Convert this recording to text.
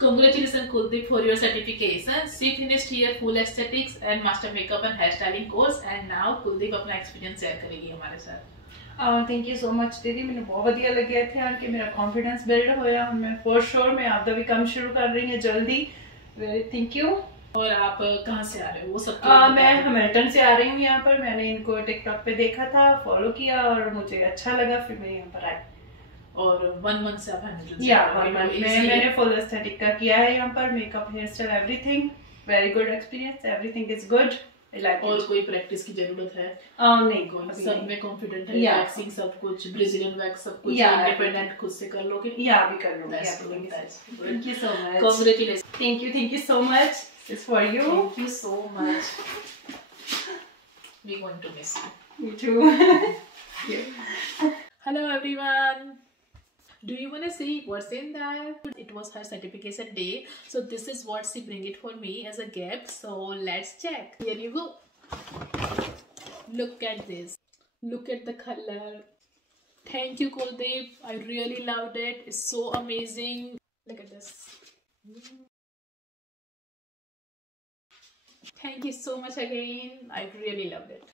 Congratulations Kuldeep for your certification. She finished here full aesthetics and master makeup and hairstyling course, and now Kuldeep अपना experience share करेगी हमारे साथ. Thank you so much दीदी, मैंने बहुत वधिया लगे थे आके, मेरा कॉन्फिडेंस बिल्ड होया. मैं फॉर श्योर मैं आपका भी काम शुरू कर रही हूँ जल्दी. Very thank you. और आप कहाँ से आ रहे हो वो सब? मैं हैमिल्टन से आ रही हूँ यहाँ पर. मैंने इनको टिकटॉक पे देखा था, फॉलो किया और मुझे अच्छा लगा, फिर मैं यहाँ पर आई. और 1 मंथ से आप हैमिल्टन? या 1 मंथ में मैंने फुल एस्थेटिक का किया है यहाँ पर. Makeup, hair style, everything. Very good experience. Everything is good. और कोई प्रैक्टिस की जरूरत है? नहीं, कोई सब में कॉन्फिडेंट है. वैक्सिंग सब कुछ, ब्राजीलियन वैक्स सब कुछ इंडिपेंडेंट खुद से कर लोगे? या भी कर लूंगी. Thank you so much. Congratulation. Thank you so much. It's for you. Thank you so much. We're going to miss you. Me too. Yeah. Hello everyone. Do you want to see what's in there? It was her certification day, so this is what she bring it for me as a gift. So let's check. Here you go. Look at this. Look at the color. Thank you Kuldeep. I really loved it. It's so amazing. Look at this. Thank you so much again. I really loved it.